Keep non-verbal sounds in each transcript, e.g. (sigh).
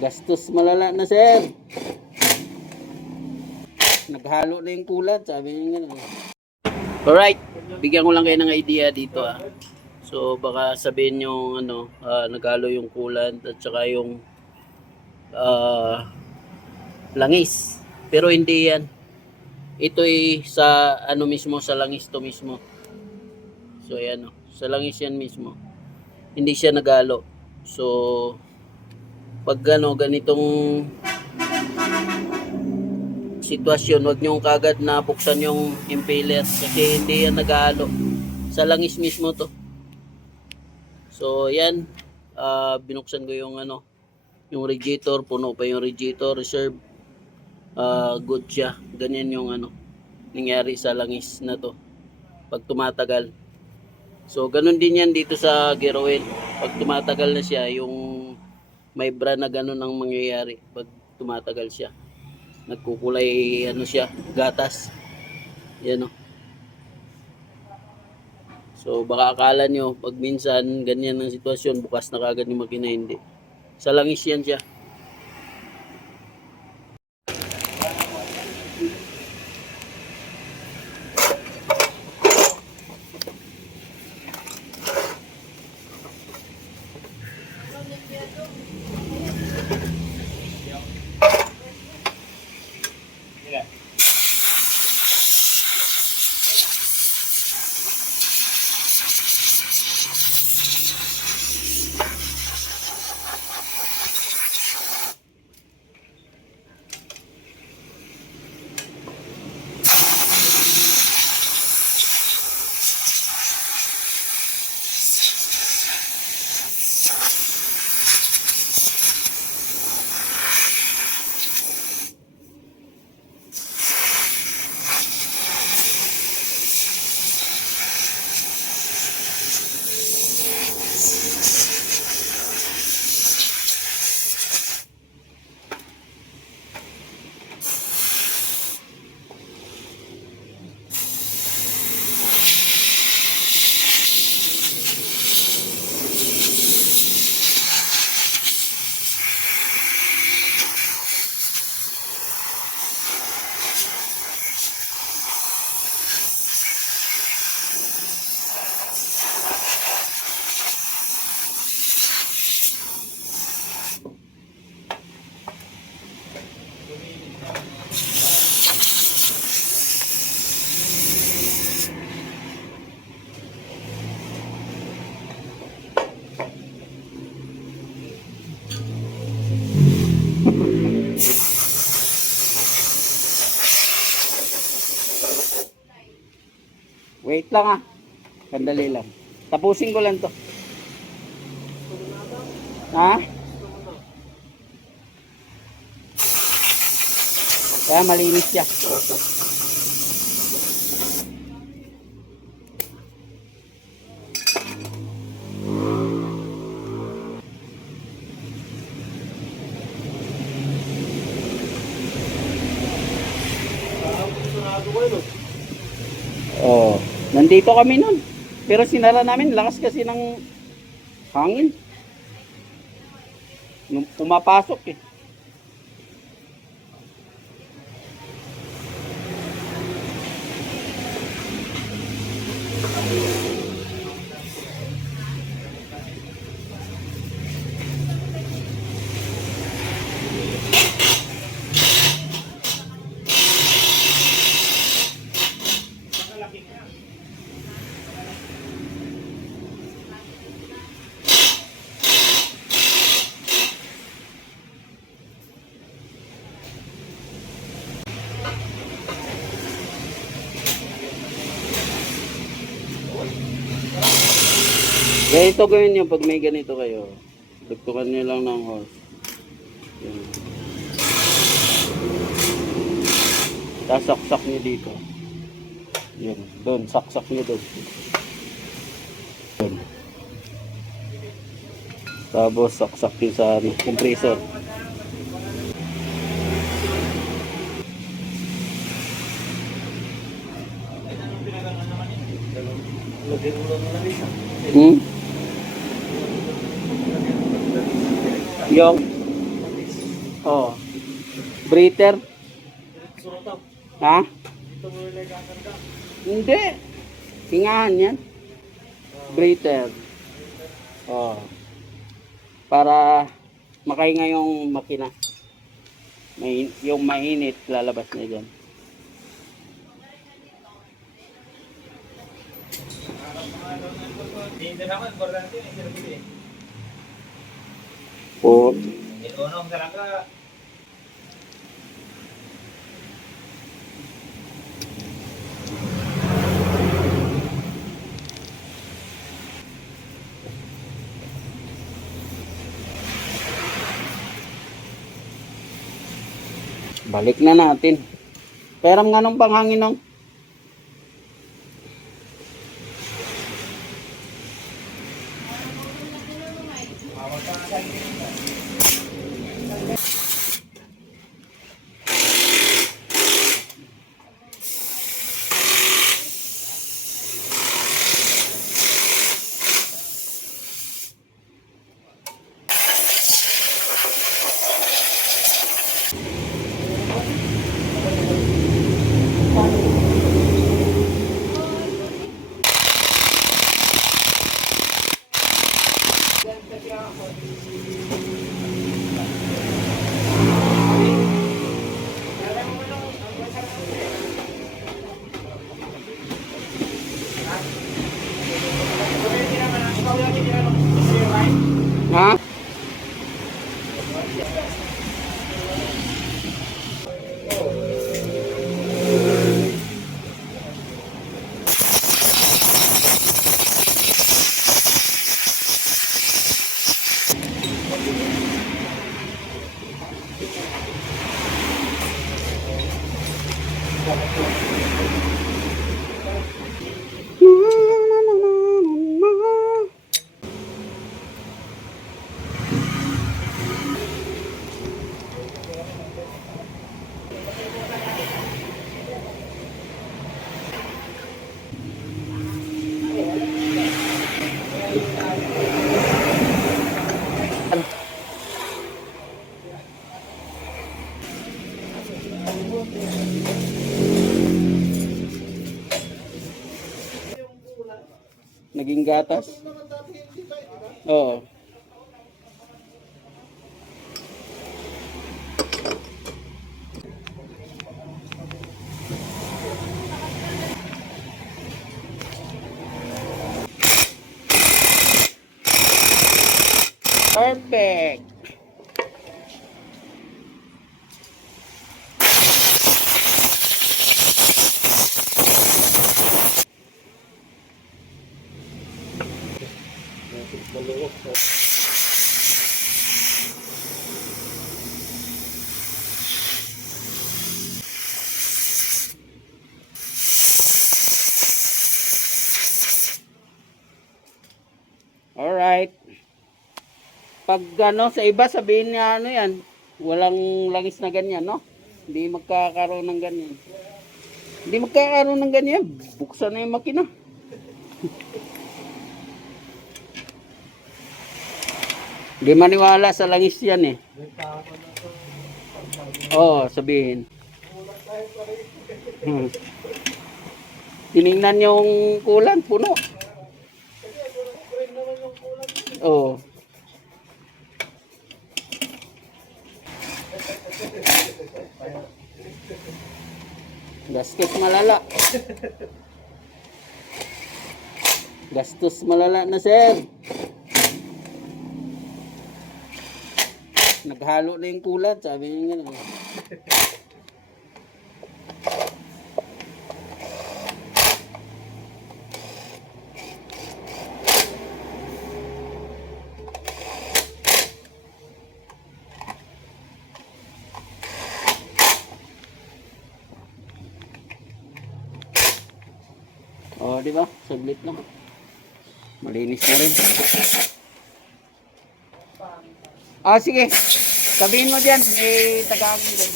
Gastos malala na, sir. Naghalo na yung kulat, sabi niya gano'n. Alright, bigyan ko lang kayo ng idea dito ah. So baka sabihin nyo ano, ah, naghalo yung coolant at saka yung ah, langis. Pero hindi yan. Ito ay sa ano mismo, sa langis to mismo. So ayan oh, sa langis yan mismo. Hindi siya nagalo. So pag ano, ganitong sitwasyon, wag niyong kagad na buksan yung impeller kasi hindi yan nagalo. Sa langis mismo to. So, yan. Ah, binuksan ko yung ano, yung radiator, puno pa yung radiator, reserve. Ah, good siya. Ganyan yung ano, nangyari sa langis na to. Pag tumatagal. So, ganun din yan dito sa gear oil. Pag tumatagal na siya, yung may bra na ganun ang mangyayari pag tumatagal siya. Nagkukulay ano siya, gatas. Yan o. So baka akala nyo, pag minsan ganyan ang sitwasyon, bukas na kagad yung makina, hindi. Sa langis yan siya. Wait lang ah. Sandali lang. Tapusin ko lang to. Ha? Kaya malinis siya. Oh, nandito kami nun. Pero sinara namin, lakas kasi ng hangin. Nung pumapasok eh. Ganito gawin nyo pag may ganito kayo. Dugtukan nyo lang ng hose. Yan. Tapos saksak nyo dito. Yan. Doon. Saksak nyo doon. Doon. Tapos saksak nyo sa ano, compressor. Hmm? Yung Oh. Breather. Ha? Hindi. Tingahan yan. Breather. Oh. Para makahinga yung makina. May, yung mainit lalabas na dyan. Hindi naman, importante yun, hindi nabili. Po. Balik na natin. Peram nga nung panghangin nung. Gatas? Oo. Perfect. Alright. Pag ano, sa iba sabihin niya ano yan, walang langis na ganyan, no? Hindi magkakaroon ng ganyan. Hindi magkakaroon ng ganyan. Buksan na yung makina. (laughs) Hindi maniwala sa langis yan eh. Oo, sabihin. Hmm. Tiningnan yung kulan, puno. Oo. Gastos malala. Gastos malala na, sir. Naghalo na yung kulat, sabi niya gano'n. Oh, di ba? Saglit lang. Malinis na rin. Ah, sige. Sabihin mo diyan, may tagangin din.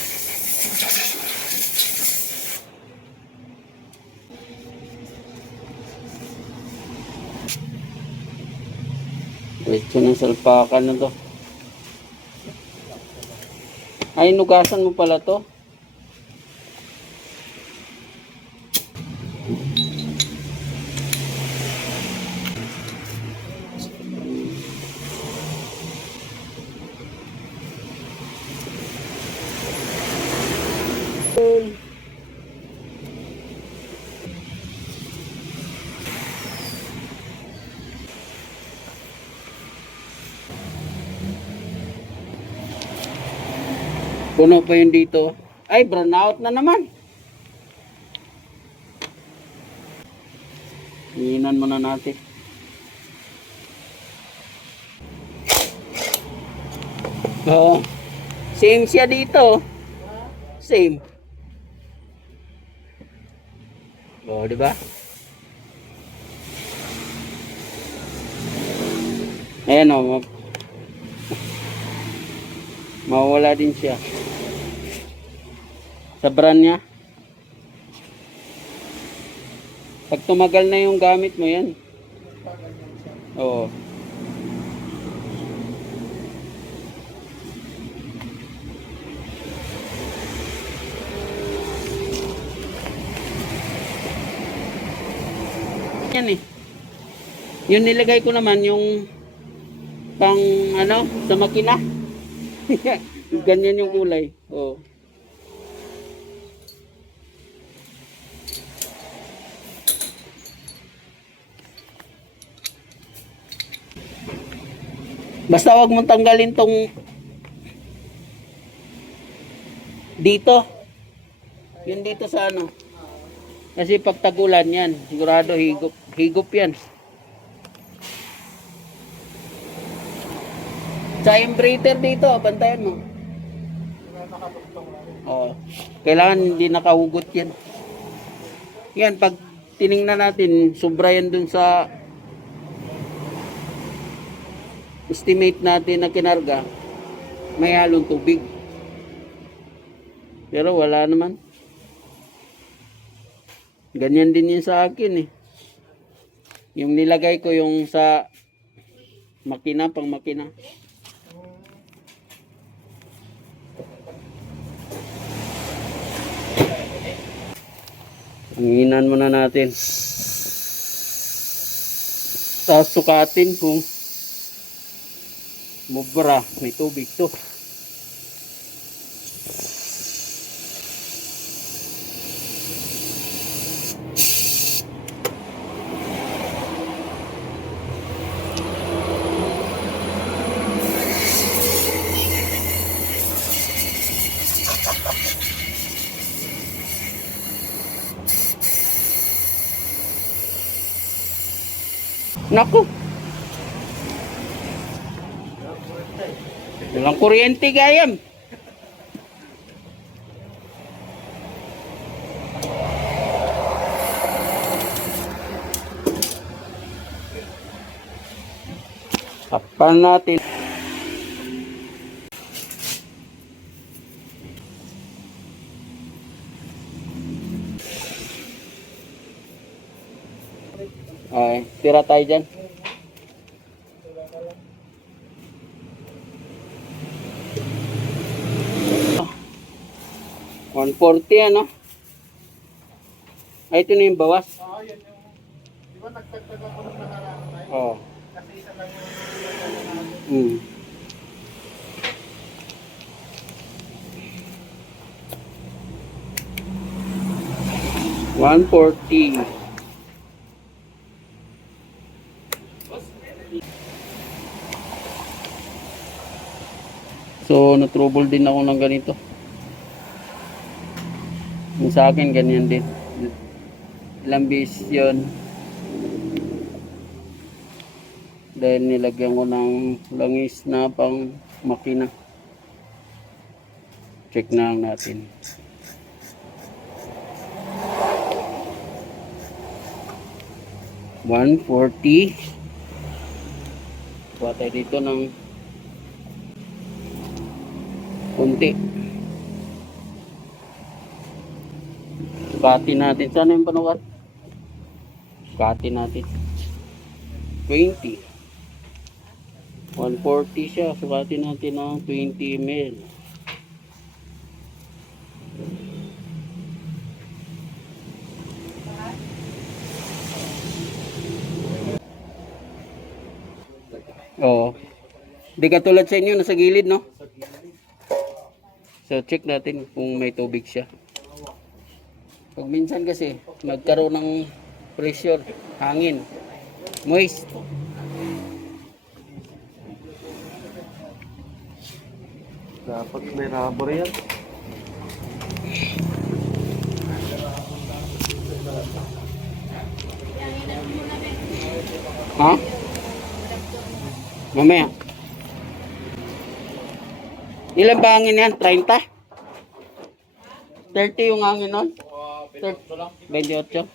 Diretso ng salpakan na to. Ay, nugasan mo pala to. Puno pa yun dito. Ay, brown out na naman. Iinan muna natin. Oo. Same siya dito. Same. Oo, di ba? Ayan o. ma- Mawala din siya. Sa brand niya. Pag tumagal na yung gamit mo yan. Oo. Yan eh. Yung nilagay ko naman yung pang ano sa makina. (laughs) Ganyan yung kulay. Oh. Basta wag mong tanggalin tong dito. Yun dito sa ano. Kasi pag tagulan yan, sigurado higop, higop yan. Sa inverter dito, bantayan mo. Oo. Kailangan hindi nakahugot yan. Yan, pag tiningnan natin, sobra yan dun sa estimate natin na kinarga, may halong tubig. Pero wala naman. Ganyan din yun sa akin eh. Yung nilagay ko yung sa makina, pang makina. Panginan muna natin. Tapos sukatin kung mubra, may tubig to. Naku. Walang kuryente gayam. Tapan natin. Ay, tira tayo dyan. One forty ano? Ay, ito na yung bawas. Oo, yun yung... Di ba nagtagtag ako nung nakaraan? Oo. Kasi isa lang yung. Mm. One forty. So, na-trouble din ako ng ganito. Sa akin, ganyan din. Ilang beses yun. Dahil nilagyan ko ng langis na pang makina. Check na lang natin. One forty. Kuha tayo dito ng kunti. Sukati natin. Saan yung panukat? Sukati natin. 20. 140 siya. Sukati natin ng 20 ml. Oo. Hindi katulad sa inyo, nasa gilid, no? So, check natin kung may tubig siya. Pag minsan kasi, magkaroon ng pressure, hangin, moist. Dapat may rubber yan. Ha? Mamaya. Ilan ba hangin yan? 30? 30 yung hangin nun? 28.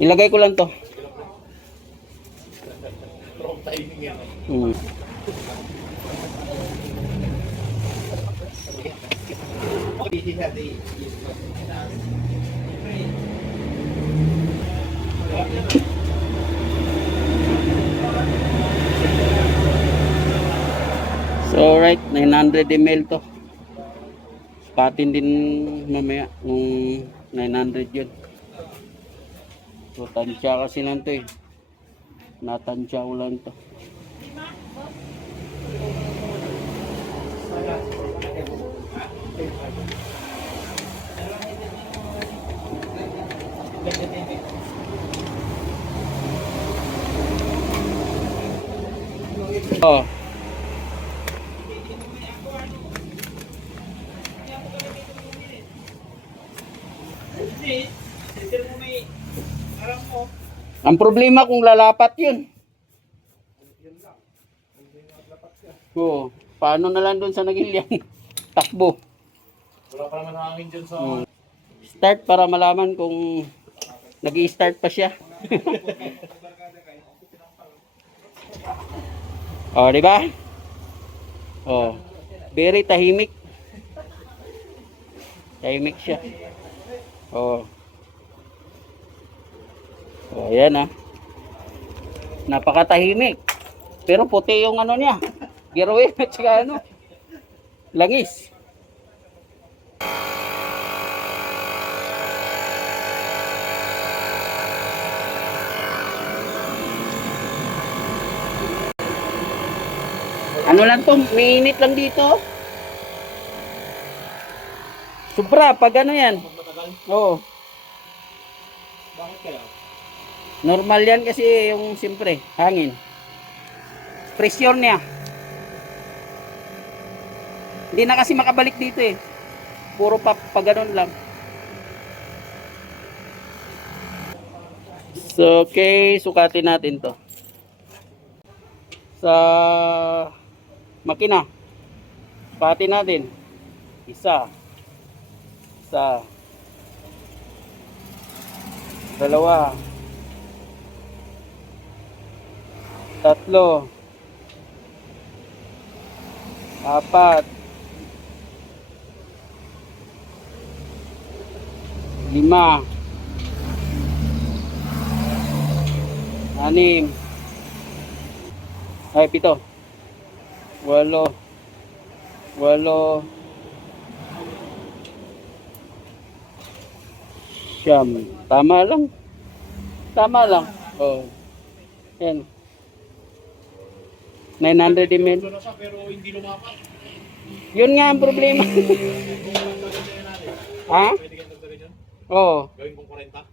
Ilagay ko lang to. Hmm. So right, 900 ml to. Patin din mamaya kung 900 yun. So tansya kasi lang to eh. Natansya ko lang to. Oh. Hindi. Hindi mo may... Alam mo. Ang problema kung lalapat yun. Oo. Paano na lang doon sa nagilian? (laughs) Takbo. Wala pa naman hangin dyan sa... Oo. Start para malaman kung nag start pa siya. (laughs) oh, di ba? Oh. Very tahimik. Tahimik siya. Oh. Oh, ayan ah. Napakatahimik. Pero puti yung ano niya. Girawin (laughs) at saka ano. Langis. Ano lang to, minit lang dito. Sobra, pag ano yan. Matagal? Oo. Bakit kaya? Normal yan kasi yung siyempre, hangin. Pressure niya. Hindi na kasi makabalik dito eh. Puro pa, pa ganun lang. So, okay, sukatin natin to. Sa makina. Sukatin natin. Isa. Isa. Dalawa. Tatlo. Apat. Lima. Anim. Ay, pito. Walo. Walo. Siyam. Tama lang. Tama lang. Oh. Yan. 900 ml. Pero hindi lumapat. Yun nga ang problema. ha? Oo. Gawin kong 40?